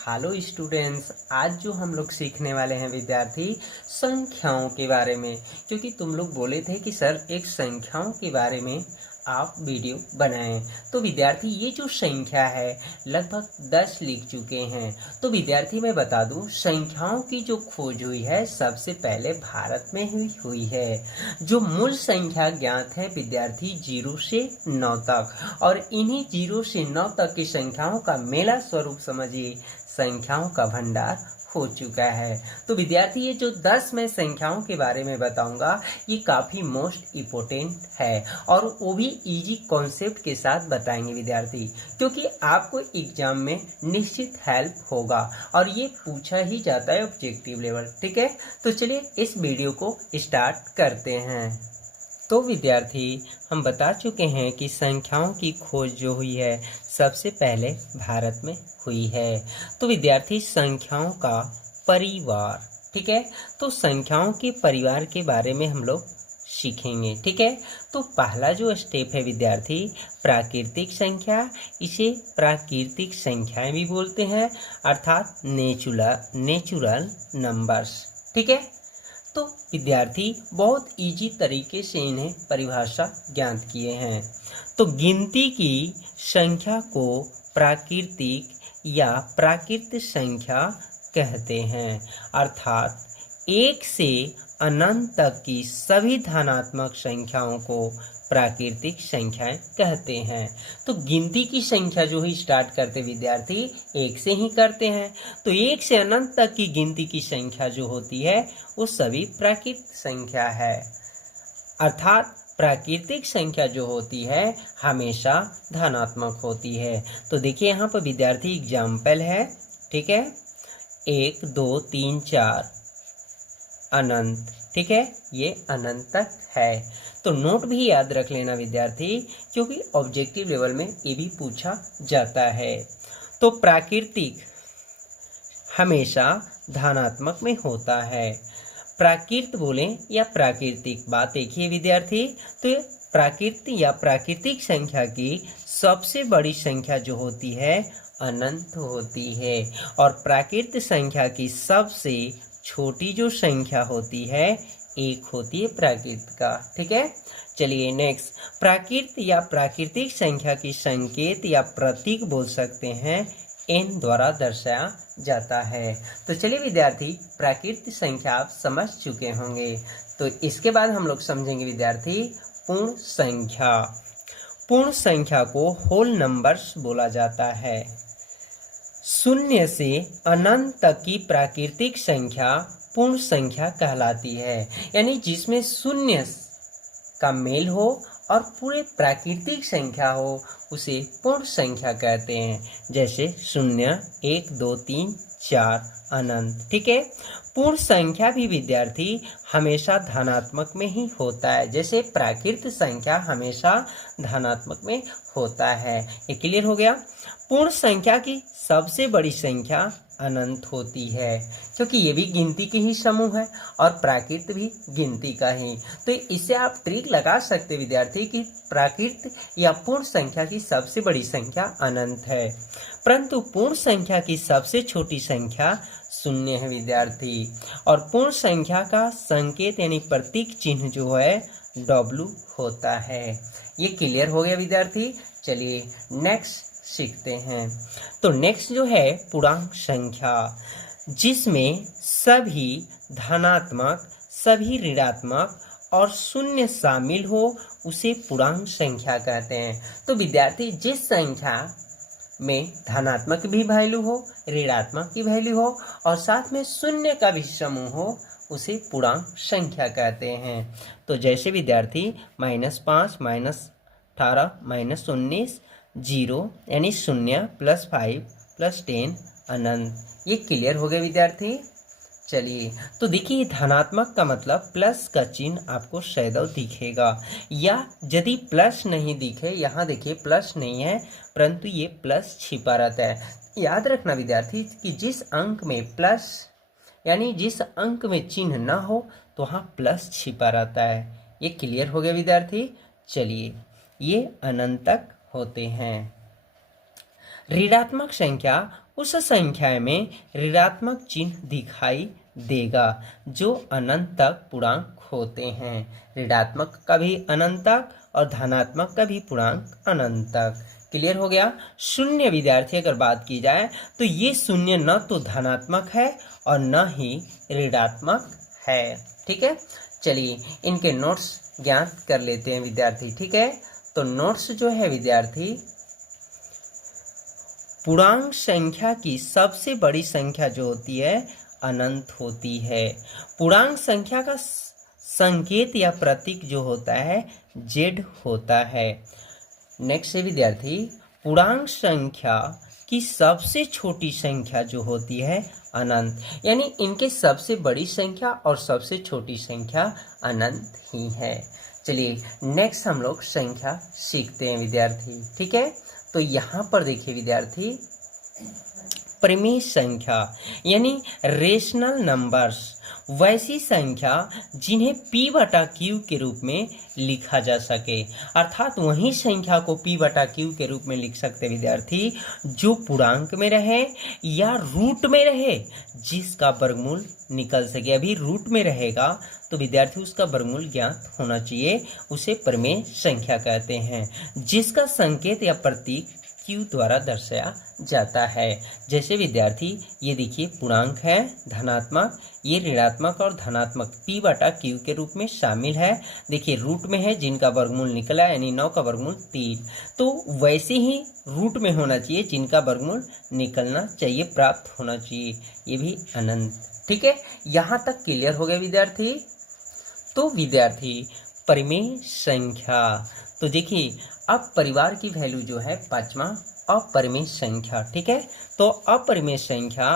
Hello students, आज जो हम लोग सीखने वाले हैं विद्यार्थी संख्याओं के बारे में। क्योंकि तुम लोग बोले थे कि सर एक संख्याओं के बारे में आप वीडियो बनाएं। तो विद्यार्थी ये जो संख्या है लगभग 10 लिख चुके हैं। तो विद्यार्थी मैं बता दूं, संख्याओं की जो खोज हुई है सबसे पहले भारत में हुई है। जो मूल संख्या ज्ञात है विद्यार्थी 0 से 9 तक, और इन्हीं 0 से 9 तक की संख्याओं का मेला स्वरूप समझिए संख्याओं का भंडार हो चुका है। तो विद्यार्थी ये जो 10 मैं संख्याओं के बारे में बताऊंगा ये काफ़ी मोस्ट इम्पोर्टेंट है, और वो भी इजी कॉन्सेप्ट के साथ बताएंगे विद्यार्थी, क्योंकि आपको एग्जाम में निश्चित हेल्प होगा और ये पूछा ही जाता है ऑब्जेक्टिव लेवल। ठीक है, तो चलिए इस वीडियो को स्टार्ट करते हैं। तो विद्यार्थी हम बता चुके हैं कि संख्याओं की खोज जो हुई है सबसे पहले भारत में हुई है। तो विद्यार्थी संख्याओं का परिवार, ठीक है, तो संख्याओं के परिवार के बारे में हम लोग सीखेंगे। ठीक है, तो पहला जो स्टेप है विद्यार्थी प्राकृतिक संख्या, इसे प्राकृतिक संख्याएं भी बोलते हैं, अर्थात नेचुरल नंबर्स। ठीक है, तो विद्यार्थी बहुत इजी तरीके से इन्हें परिभाषा ज्ञात किए हैं। तो गिनती की संख्या को प्राकृतिक या प्राकृत संख्या कहते हैं, अर्थात 1 से अनंत तक की सभी धनात्मक संख्याओं को प्राकृतिक संख्याएं कहते हैं। तो गिनती की संख्या जो ही स्टार्ट करते विद्यार्थी 1 से ही करते हैं। तो 1 से अनंत तक की गिनती की संख्या जो होती है वो सभी प्राकृतिक संख्या है, अर्थात प्राकृतिक संख्या जो होती है हमेशा धनात्मक होती है। तो देखिए यहाँ पर विद्यार्थी एग्जाम्पल है, ठीक है, 1 2 3 4 अनंत, ठीक है, ये अनंत तक है। तो नोट भी याद रख लेना विद्यार्थी, क्योंकि ऑब्जेक्टिव लेवल में ये भी पूछा जाता है। तो प्राकृतिक हमेशा धनात्मक में होता है। प्राकृत बोलें या प्राकृतिक, बात एक ही है विद्यार्थी। तो ये प्राकृतिक या प्राकृतिक संख्या की सबसे बड़ी संख्या जो होती है अनंत होती है, और प्राकृत संख्या की सबसे छोटी जो संख्या होती है 1 होती है प्राकृत का। ठीक है, चलिए नेक्स्ट, प्राकृत या प्राकृतिक संख्या की संकेत या प्रतीक बोल सकते हैं n द्वारा दर्शाया जाता है। तो चलिए विद्यार्थी प्राकृतिक संख्या आप समझ चुके होंगे। तो इसके बाद हम लोग समझेंगे विद्यार्थी पूर्ण संख्या। पूर्ण संख्या को होल नंबर्स बोला जाता है। 0 से अनंत तक की प्राकृतिक संख्या पूर्ण संख्या कहलाती है, यानी जिसमें 0 का मेल हो और पूरे प्राकृतिक संख्या हो उसे पूर्ण संख्या कहते हैं। जैसे 0 1 2 3 4 अनंत। ठीक है, पूर्ण संख्या भी विद्यार्थी हमेशा धनात्मक में ही होता है, जैसे प्राकृतिक संख्या हमेशा धनात्मक में होता है। ये क्लियर हो गया। पूर्ण संख्या की सबसे बड़ी संख्या अनंत होती है, क्योंकि ये भी गिनती की ही समूह है और प्राकृत भी गिनती का ही। तो इससे आप ट्रिक लगा सकते विद्यार्थी कि प्राकृत या पूर्ण संख्या की सबसे बड़ी संख्या अनंत है, परंतु पूर्ण संख्या की सबसे छोटी संख्या 0 है विद्यार्थी। और पूर्ण संख्या का संकेत यानी प्रतीक चिन्ह जो है W होता है। ये क्लियर हो गया विद्यार्थी। चलिए नेक्स्ट सीखते हैं। तो नेक्स्ट जो है पूर्णांक संख्या, जिसमें सभी धनात्मक, सभी ऋणात्मक और 0 शामिल हो उसे पूर्णांक संख्या कहते हैं। तो विद्यार्थी जिस संख्या में धनात्मक भी वैल्यू हो, ऋणात्मक की वैल्यू हो और साथ में 0 का भी समूह हो उसे पूर्णांक संख्या कहते हैं। तो जैसे विद्यार्थी -5 -18 -19 0 यानी 0 +5 +10 अनंत। ये क्लियर हो गया विद्यार्थी। चलिए, तो देखिए धनात्मक का मतलब प्लस का चिन्ह आपको शायद दिखेगा, या यदि प्लस नहीं दिखे, यहाँ देखिए प्लस नहीं है परंतु ये प्लस छिपा रहता है। याद रखना विद्यार्थी कि जिस अंक में प्लस यानी जिस अंक में चिन्ह ना हो तो वहाँ प्लस छिपा रहता है। ये क्लियर हो गया विद्यार्थी। चलिए, ये अनंत तक होते हैं। ऋणात्मक संख्या उस संख्या में ऋणात्मक चिन्ह दिखाई देगा जो अनंत तक पूर्णांक होते हैं। ऋणात्मक का भी अनंत तक और धनात्मक का भी पूर्णांक अनंत तक। क्लियर हो गया। शून्य विद्यार्थी अगर बात की जाए तो ये शून्य न तो धनात्मक है और न ही ऋणात्मक है। ठीक है, चलिए इनके नोट्स ज्ञात कर लेते हैं विद्यार्थी। ठीक है, तो नोट्स जो है विद्यार्थी, पूर्णांक संख्या की सबसे बड़ी संख्या जो होती है अनंत होती है। पूर्णांक संख्या का संकेत या प्रतीक जो होता है जेड होता है। नेक्स्ट है विद्यार्थी, पूर्णांक संख्या की सबसे छोटी संख्या जो होती है अनंत, यानी इनके सबसे बड़ी संख्या और सबसे छोटी संख्या अनंत ही है। चलिए नेक्स्ट हम लोग संख्या सीखते हैं विद्यार्थी। ठीक है, तो यहाँ पर देखिए विद्यार्थी, परिमेय संख्या यानी रेशनल नंबर्स, वैसी संख्या जिन्हें p/q के रूप में लिखा जा सके, अर्थात वही संख्या को p/q के रूप में लिख सकते विद्यार्थी जो पूर्णांक में रहे या रूट में रहे, जिसका वर्गमूल निकल सके। अभी रूट में रहेगा तो विद्यार्थी उसका वर्गमूल ज्ञात होना चाहिए, उसे परिमेय संख्या कहते हैं, जिसका संकेत या प्रतीक q द्वारा दर्शाया जाता है। जैसे विद्यार्थी ये देखिए पूर्णांक है धनात्मक, ये ऋणात्मक और धनात्मक p/q के रूप में शामिल है। देखिए रूट में है जिनका वर्गमूल निकला यानी 9 का वर्गमूल 3, तो वैसे ही रूट में होना चाहिए जिनका वर्गमूल निकलना चाहिए, प्राप्त होना चाहिए, ये भी अनंत। ठीक है, यहाँ तक क्लियर हो गया विद्यार्थी। तो विद्यार्थी परिमेय संख्या, तो देखिए अब परिवार की वैल्यू जो है पांचवा अपरिमेय संख्या। ठीक है, तो अपरिमेय संख्या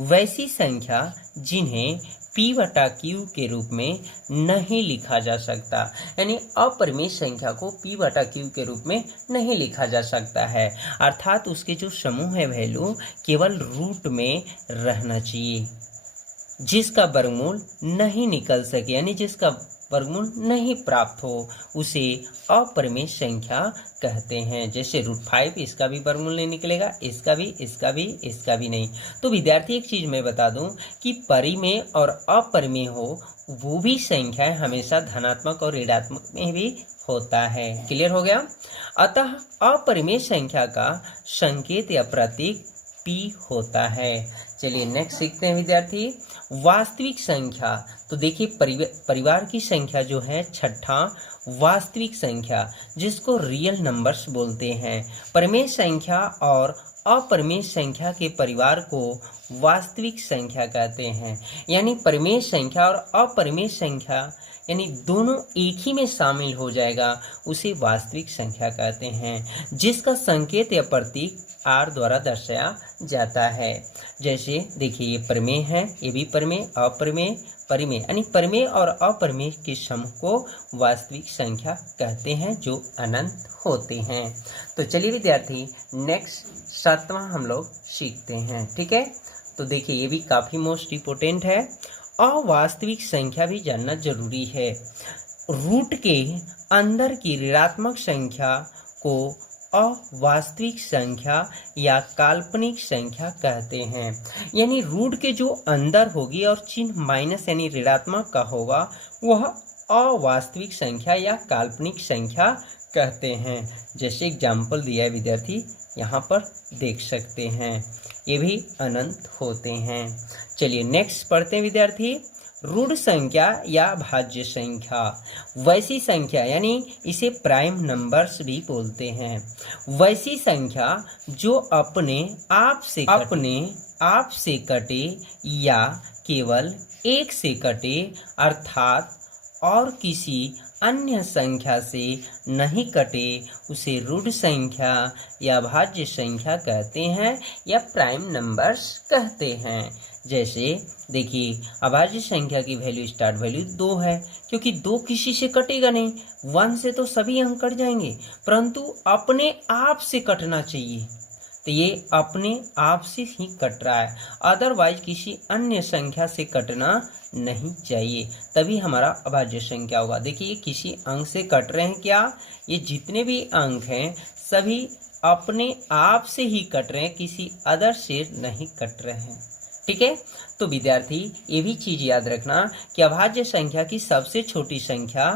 वैसी संख्या जिन्हें p/q के रूप में नहीं लिखा जा सकता, यानी अपरिमेय संख्या को p/q के रूप में नहीं लिखा जा सकता है, अर्थात उसके जो समूह है वैल्यू केवल रूट में रहना चाहिए, जिसका वर्गमूल नहीं निकल सके, यानी जिसका वर्गमूल नहीं प्राप्त हो, उसे अपरिमेय संख्या कहते हैं। जैसे √5, इसका भी वर्गमूल नहीं निकलेगा, इसका भी, इसका भी, इसका भी नहीं। तो विद्यार्थी एक चीज मैं बता दूं कि परिमेय और अपरिमेय हो वो भी संख्याएं हमेशा धनात्मक और ऋणात्मक में भी होता है। क्लियर हो गया। अतः अपरिमेय संख्या का संकेत या प्रतीक p होता है। चलिए नेक्स्ट सीखते हैं विद्यार्थी, वास्तविक संख्या। तो देखिए परिवार की संख्या जो है छठा वास्तविक संख्या, जिसको रियल नंबर्स बोलते हैं। परिमेय संख्या और अपरिमेय संख्या के परिवार को वास्तविक संख्या कहते हैं, यानी परिमेय संख्या और अपरिमेय संख्या यानी दोनों एक ही में शामिल हो जाएगा, उसे वास्तविक संख्या कहते हैं, जिसका संकेत या प्रतीक r द्वारा दर्शाया जाता है। जैसे देखिए ये परिमेय है, ये भी परिमेय, अपरिमेय, परिमेय, यानी परिमेय और अपरिमेय के समूह को वास्तविक संख्या कहते हैं जो अनंत होते हैं। तो चलिए विद्यार्थी नेक्स्ट सातवां हम लोग सीखते हैं। ठीक है, तो देखिए ये भी काफी मोस्ट इम्पोर्टेंट है। अवास्तविक संख्या भी जानना जरूरी है। रूट के अंदर की ऋणात्मक संख्या को अवास्तविक संख्या या काल्पनिक संख्या कहते हैं, यानी रूट के जो अंदर होगी और चिन्ह माइनस यानी ऋणात्मक का होगा वह अवास्तविक संख्या या काल्पनिक संख्या कहते हैं। जैसे एग्जाम्पल दिया है विद्यार्थी, यहाँ पर देख सकते हैं, ये भी अनंत होते हैं। चलिए नेक्स्ट पढ़ते हैं विद्यार्थी, ऋण संख्या या भाज्य संख्या। वैसी संख्या यानी इसे प्राइम नंबर्स भी बोलते हैं। वैसी संख्या जो अपने आप से कटे या केवल एक से कटे, अर्थात और किसी अन्य संख्या से नहीं कटे, उसे ऋण संख्या या भाज्य संख्या कहते हैं या प्राइम नंबर्स कहते हैं। जैसे देखिए अभाज्य संख्या की वैल्यू स्टार्ट वैल्यू 2 है, क्योंकि 2 किसी से कटेगा नहीं, 1 से तो सभी अंक कट जाएंगे, परंतु अपने आप से कटना चाहिए, तो ये अपने आप से ही कट रहा है, अदरवाइज किसी अन्य संख्या से कटना नहीं चाहिए, तभी हमारा अभाज्य संख्या होगा। देखिए किसी अंक से कट रहे हैं क्या, ये जितने भी अंक हैं सभी अपने आप से ही कट रहे हैं, किसी अदर से नहीं कट रहे हैं। ठीक है, तो विद्यार्थी ये भी चीज याद रखना कि अभाज्य संख्या की सबसे छोटी संख्या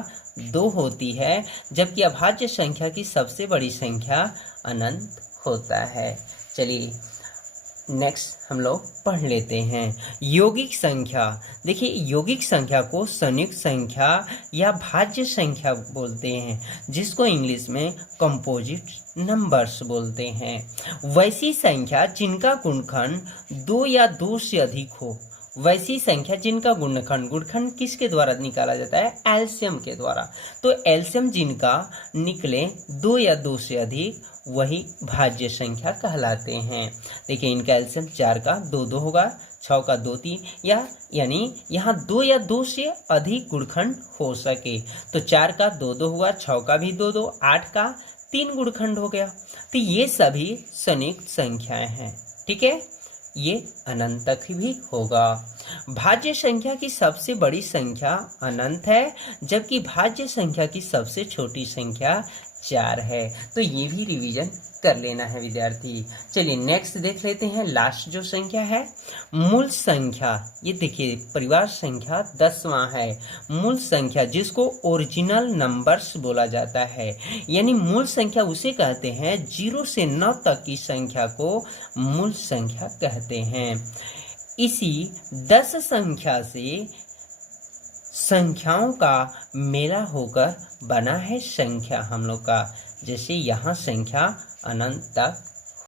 2 होती है, जबकि अभाज्य संख्या की सबसे बड़ी संख्या अनंत होता है। चलिए नेक्स्ट हम लोग पढ़ लेते हैं यौगिक संख्या। देखिए, यौगिक संख्या को संयुक्त संख्या या भाज्य संख्या बोलते हैं, जिसको इंग्लिश में कंपोजिट नंबर्स बोलते हैं। वैसी संख्या जिनका गुणनखंड 2 या 2 से अधिक हो। वैसी संख्या जिनका गुणनखंड किसके द्वारा निकाला जाता है? एलसीएम के द्वारा। तो एलसीएम जिनका निकले 2 या 2 से अधिक, वही भाज्य संख्या कहलाते हैं। देखिए, इनका एलसीएम 4 का 2 2 होगा, 6 का 2 3, या यानी यहाँ 2 या 2 से अधिक गुणनखंड हो सके। तो 4 का 2 2 हुआ, 6 का भी 2 2, 8 का 3 गुणनखंड हो गया। तो ये सभी संयुक्त संख्याएं हैं। ठीक है, ये अनंत तक भी होगा। भाज्य संख्या की सबसे बड़ी संख्या अनंत है, जबकि भाज्य संख्या की सबसे छोटी संख्या 4 है। तो ये भी रिवीजन कर लेना है विद्यार्थी। चलिए नेक्स्ट देख लेते हैं। लास्ट जो संख्या है मूल संख्या। ये देखिए, परिवार संख्या 10वां है। मूल संख्या जिसको ओरिजिनल नंबर्स बोला जाता है, यानी मूल संख्या उसे कहते हैं 0 से 9 तक की संख्या को मूल संख्या कहते हैं। इसी 10 संख्या से संख्याओं का मेला होकर बना है संख्या हम लोग का। जैसे यहाँ संख्या अनंत तक